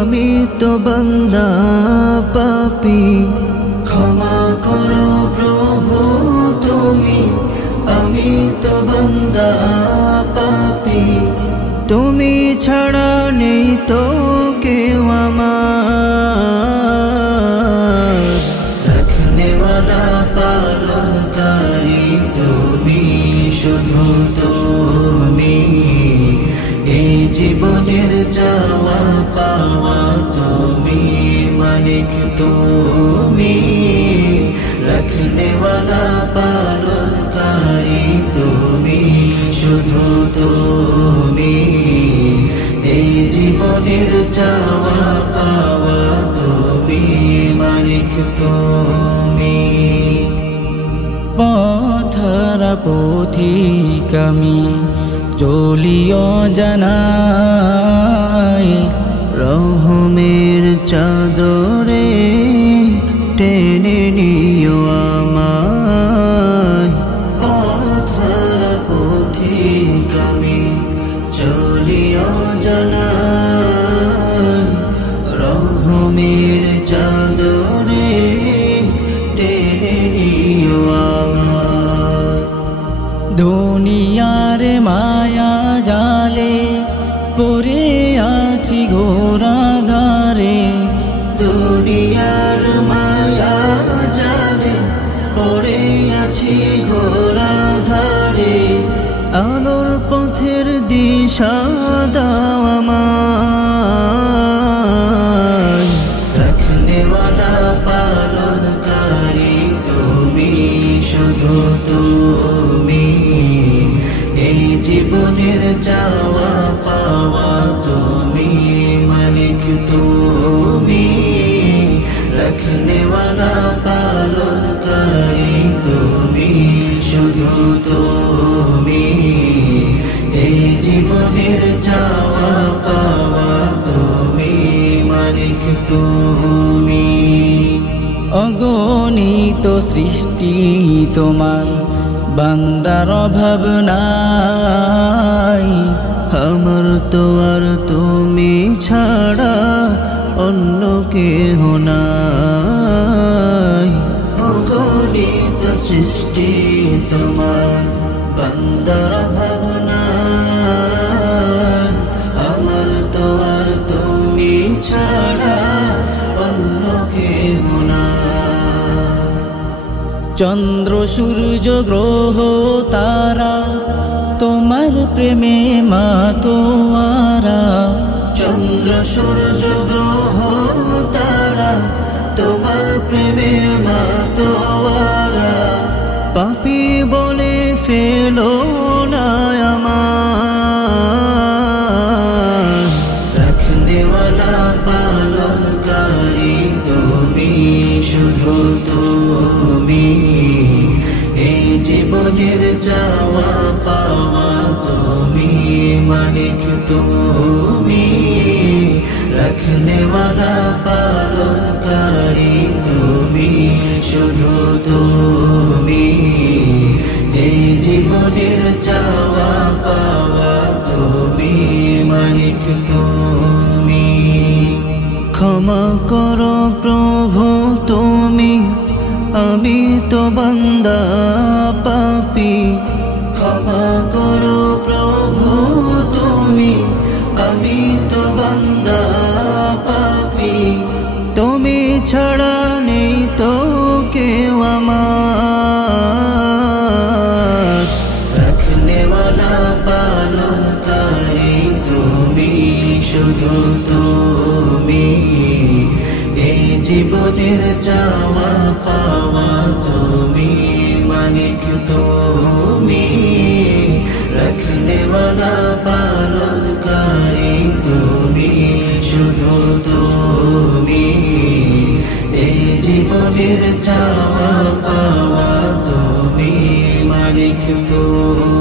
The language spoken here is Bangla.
আমি তো বান্দা পাপী, ক্ষমা করো প্রভু তুমি, আমি তো বান্দা পাপী। তুমি ছাড়া নেই তো কেউ আমার, রাখনেওয়ালা পালনকারী তুমি, শুধু তুমি। এই জীবনের চাওয়া পাওয়া তুমি, মালিক তুমি, রাখনেওয়ালা পালনকারী তুমি, শুধু তুমি। এই জীবনের চাওয়া পাওয়া তুমি, মালিক তুমি। পথরা পথিক আমি চলিও জানাই, রহমের চাদরে টেনে নিও আমায়। পথর পথিক আমি চলিও জানাই, রহমের চাদরে টেনে নিও আমায়। দুনিয়ার মায়া জালে পড়ে আছি ঘোরাধারে, দুনিয়ার মায়া জালে পড়ে আছি ঘোরাধারে। আলোর পথের দিশা দাও আমায়, রাখনেওয়ালা পালনকারী তুমি, শুধু তুমি। এই জীবনের চাওয়া পাওয়া তুমি, মালিক তুমি, রাখনেওয়ালা পালনকারী তুমি, শুধু তুমি। এই জীবনের চাওয়া পাওয়া তুমি, মালিক তুমি। অগণিত সৃষ্টি তোমার, বান্দার অভাব নাই। আমার তো আর তুমি ছাড়া অন্য কেহ নাই। অগণিত সৃষ্টি তোমার, বান্দার অভাব নাই। আমার তো আর তুমি ছাড়া অন্য কেহ নাই। চন্দ্র সূর্য গ্রহ তারা তোমার প্রেমে মাতোয়ারা, চন্দ্র সূর্য গ্রহ তারা তোমার প্রেমে মাতোয়ারা। পাপী বলে ফেলো না আমায়, রাখনেওয়ালা পালনকারী তুমি, শুধু তুমি। এই জীবনের চাওয়া পাওয়া তুমি, মালিক তুমি, রাখনেওয়ালা পালনকারী তুমি, শুধু তুমি। এই জীবনের চাওয়া পাওয়া তুমি, মালিক তুমি। ক্ষমা করো প্রভু তুমি, আমি তো বান্দা পাপী। ক্ষমা করো প্রভু তুমি, আমি তো বান্দা পাপী। তুমি ছাড়া নেই তো কেউ আমার, রাখনেওয়ালা পালনকারী তুমি, শুধু তুমি। এই জীবনের চাওয়া পাওয়া তুমি, মালিক তুমি, রখনেওয়ালা পালনকারী তুমি, শুধু তুমি। এই জীবনের চাওয়া পাওয়া তুমি, মালিক তুমি।